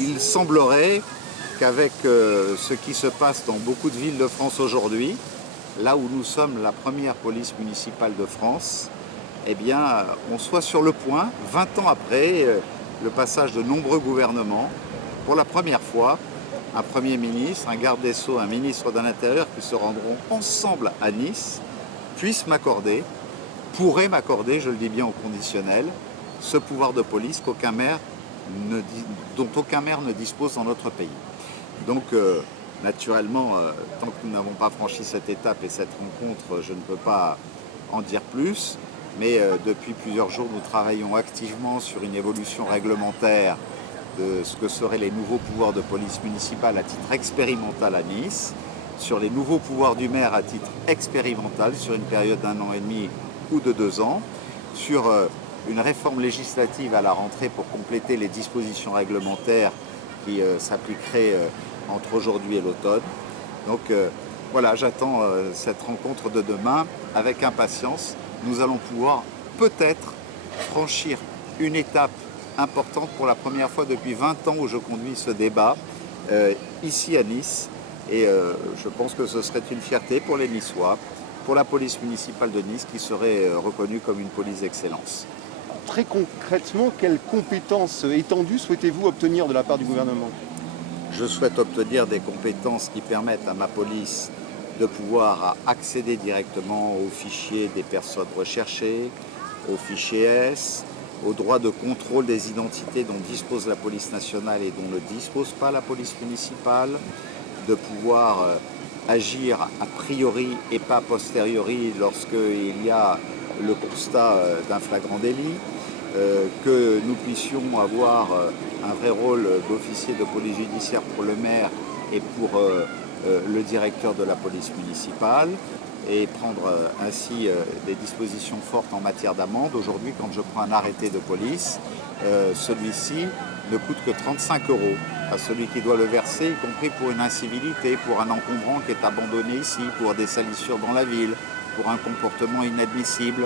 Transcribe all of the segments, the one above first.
Il semblerait qu'avec ce qui se passe dans beaucoup de villes de France aujourd'hui, là où nous sommes la première police municipale de France, eh bien, on soit sur le point, 20 ans après le passage de nombreux gouvernements, pour la première fois, un Premier ministre, un garde des Sceaux, un ministre de l'Intérieur qui se rendront ensemble à Nice, puissent m'accorder, pourraient m'accorder, je le dis bien au conditionnel, ce pouvoir de police dont aucun maire ne dispose dans notre pays. Donc, naturellement, tant que nous n'avons pas franchi cette étape et cette rencontre, je ne peux pas en dire plus. Mais depuis plusieurs jours, nous travaillons activement sur une évolution réglementaire de ce que seraient les nouveaux pouvoirs de police municipale à titre expérimental à Nice, sur les nouveaux pouvoirs du maire à titre expérimental sur une période d'1 an et demi ou de 2 ans, sur une réforme législative à la rentrée pour compléter les dispositions réglementaires qui s'appliqueraient entre aujourd'hui et l'automne. Donc voilà, j'attends cette rencontre de demain avec impatience. Nous allons pouvoir peut-être franchir une étape importante pour la première fois depuis 20 ans où je conduis ce débat ici à Nice. Et je pense que ce serait une fierté pour les Niçois, pour la police municipale de Nice qui serait reconnue comme une police d'excellence. Très concrètement, quelles compétences étendues souhaitez-vous obtenir de la part du gouvernement ? Je souhaite obtenir des compétences qui permettent à ma police de pouvoir accéder directement aux fichiers des personnes recherchées, aux fichiers S, aux droits de contrôle des identités dont dispose la police nationale et dont ne dispose pas la police municipale, de pouvoir agir a priori et pas a posteriori lorsqu'il y a le constat d'un flagrant délit, que nous puissions avoir un vrai rôle d'officier de police judiciaire pour le maire et pour le directeur de la police municipale et prendre ainsi des dispositions fortes en matière d'amende. Aujourd'hui, quand je prends un arrêté de police, celui-ci ne coûte que 35 € à celui qui doit le verser, y compris pour une incivilité, pour un encombrant qui est abandonné ici, pour des salissures dans la ville, pour un comportement inadmissible.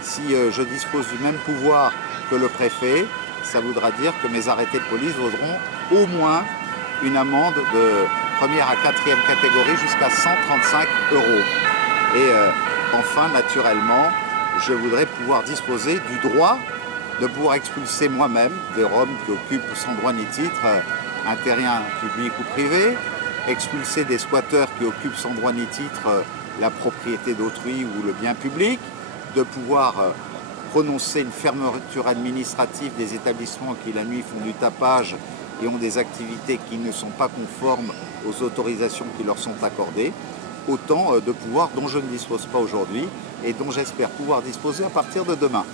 Si je dispose du même pouvoir que le préfet, ça voudra dire que mes arrêtés de police vaudront au moins une amende de première à 4e catégorie jusqu'à 135 €. Et enfin, naturellement, je voudrais pouvoir disposer du droit de pouvoir expulser moi-même des Roms qui occupent sans droit ni titre un terrain public ou privé, expulser des squatteurs qui occupent sans droit ni titre la propriété d'autrui ou le bien public, de pouvoir prononcer une fermeture administrative des établissements qui la nuit font du tapage et ont des activités qui ne sont pas conformes aux autorisations qui leur sont accordées, autant de pouvoirs dont je ne dispose pas aujourd'hui et dont j'espère pouvoir disposer à partir de demain.